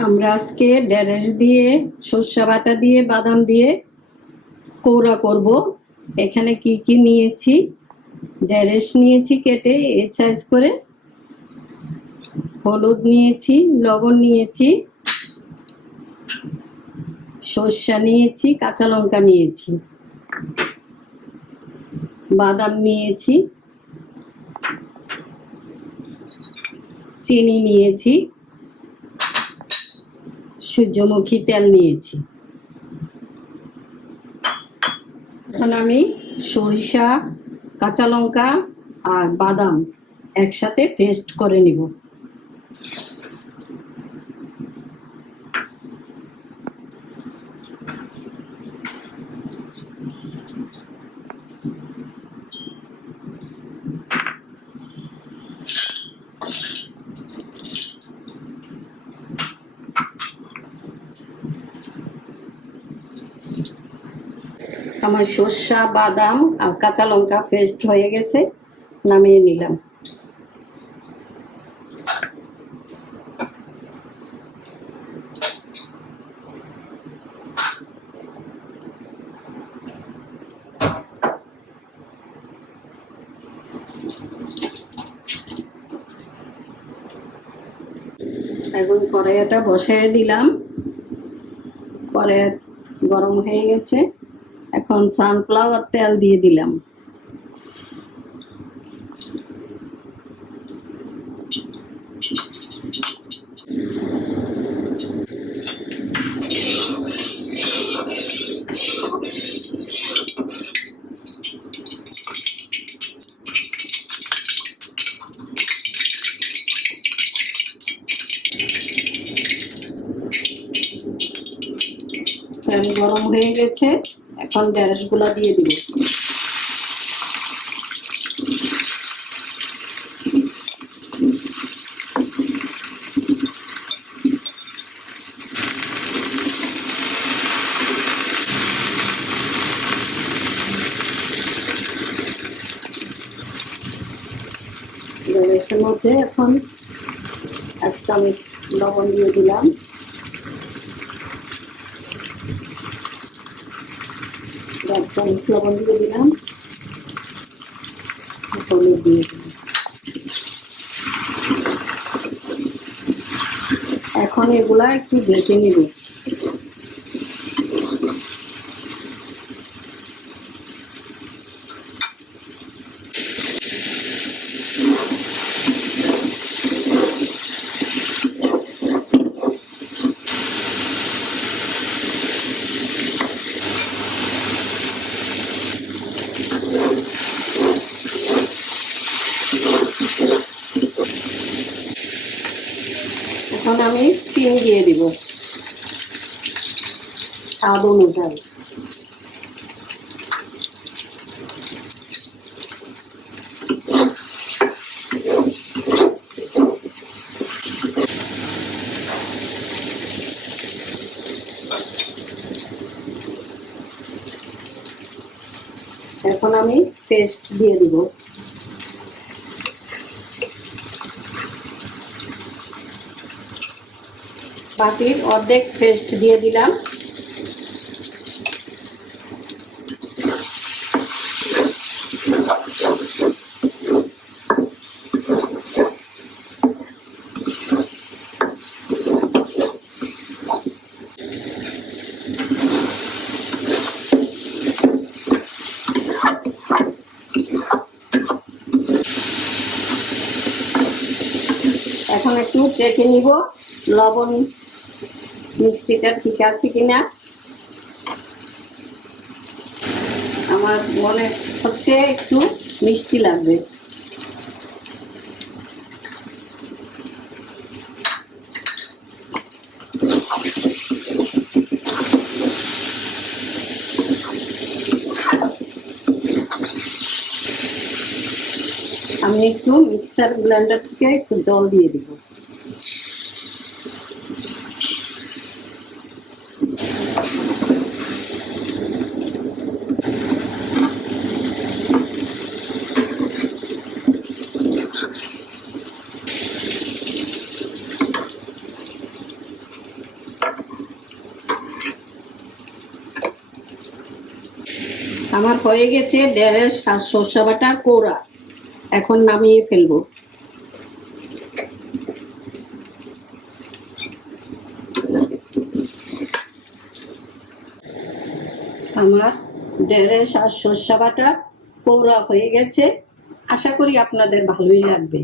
আমরা আজকে ঢেঁড়স দিয়ে, সর্ষে বাটা দিয়ে, বাদাম দিয়ে কৌড়া করব। এখানে কি কি নিয়েছি: ঢেঁড়স নিয়েছি কেটে এই সাইজ করে, হলুদ নিয়েছি, লবণ নিয়েছি, সর্ষে নিয়েছি, কাঁচা লঙ্কা নিয়েছি, বাদাম নিয়েছি, চিনি নিয়েছি, সূর্যমুখী তেল নিয়েছি। এখন আমি সরিষা, কাঁচা লঙ্কা আর বাদাম একসাথে পেস্ট করে নিব। আমার সর্ষা, বাদাম আর কাঁচা লঙ্কা পেস্ট হয়ে গেছে, নামিয়ে নিলাম। এখন কড়াইটা বসিয়ে দিলাম। কড়াই গরম হয়ে গেছে, এখন সানফ্লাওয়ার তেল দিয়ে দিলাম। তেল গরম হয়ে গেছে, এখন ঢেঁড়সগুলো দিয়ে দিব। ঢেঁড়সের মধ্যে এখন 1 চামচ লবণ দিয়ে দিলাম, লবণ দিয়ে দিলাম, হলুদ দিয়ে দিলাম। এখন এগুলা একটু ভেজে নিব। এখন আমি চিনি দিয়ে দিব স্বাদ অনুযায়ী। এখন আমি পেস্ট দিয়ে দিব। বাটির অর্ধেক পেস্ট দিয়ে দিলাম। এখন একটু চেখে নিব লবণ মিষ্টিটা ঠিক আছে কিনা। আমার মনে হচ্ছে একটু মিষ্টি লাগবে। আমি একটু মিক্সার ব্লেন্ডার থেকে একটু জল দিয়ে দিব। আমার হয়ে গেছে ঢেঁড়স আর সর্ষে বাটার কোরা। এখন নামিয়ে ফেলবো। আমার ঢেঁড়স আর সর্ষে বাটা কোরা হয়ে গেছে। আশা করি আপনাদের ভালোই লাগবে।